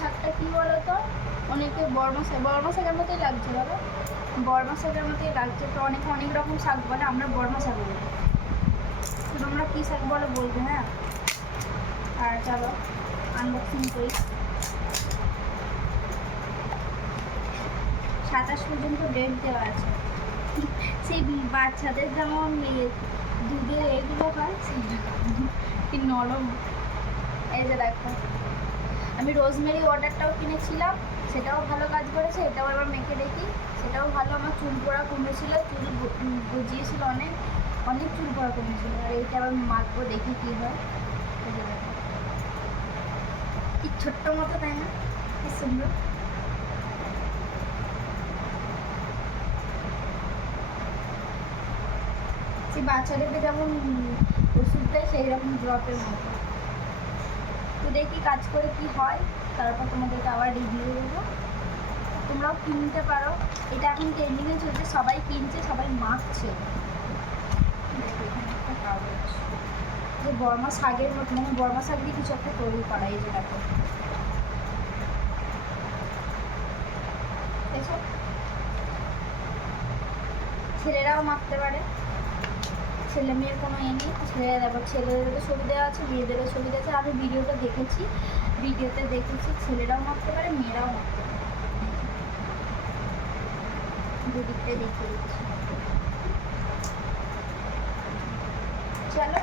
শাকটা কী বলো তো, অনেকে বর্মা শাকের মতোই লাগছে বলো, বর্মা শাকের মতোই লাগছে। তো অনেকে অনেক রকম শাক বলে, আমরা বর্মা শাক বলি। তো তোমরা কী শাক বলো বলবে, হ্যাঁ। আর চলো আনবক্সিং করি। 27 পর্যন্ত ডেট দেওয়া আছে। সেই বাচ্চাদের যেমন দুধে এগুলো হয় কি নরম। এই যে দেখো, আমি রোজমেরি ওয়াটারটাও কিনেছিলাম, সেটাও ভালো কাজ করেছে। এটাও এবার মেখে দেখি, সেটাও ভালো। আমার চুল পড়া কমেছিল, চুল গজিয়েছিল, অনেক অনেক চুল পড়া কমেছিল। আর এইটা আবার মাখবো, দেখি কী হয়। এই যে দেখো কি ছোট্ট মতো, তাই না? কি সুন্দর। সেই বাচ্চাদেরকে যেমন ওষুধ দেয় সেই রকম ড্রপের মতো। তো দেখি কাজ করে কি হয়, তারপর তোমাদেরকে আবার রিভিউ দেবো। তোমরাও কিনতে পারো, এটা এখন ট্রেন্ডিংয়ে চলছে, সবাই কিনছে, সবাই মাখছে। যে বর্মা শাকের মতো, মানে বর্মা শাক দিয়ে কিছু একটা তৈরি করা, এই যে দেখো। এসব ছেলেরাও মাখতে পারে, ছেলে মেয়ের কোনো এ নেই। ছেলেরা দেখো, ছেলেদেরও ছবি দেওয়া আছে, মেয়েদেরও ছবি দেওয়া আছে। আমি ভিডিওতে দেখেছি ছেলেরাও মাখতে পারে, মেয়েরাও মাখতে পারে। দুদিকটাই দেখিয়ে দিচ্ছি। চলো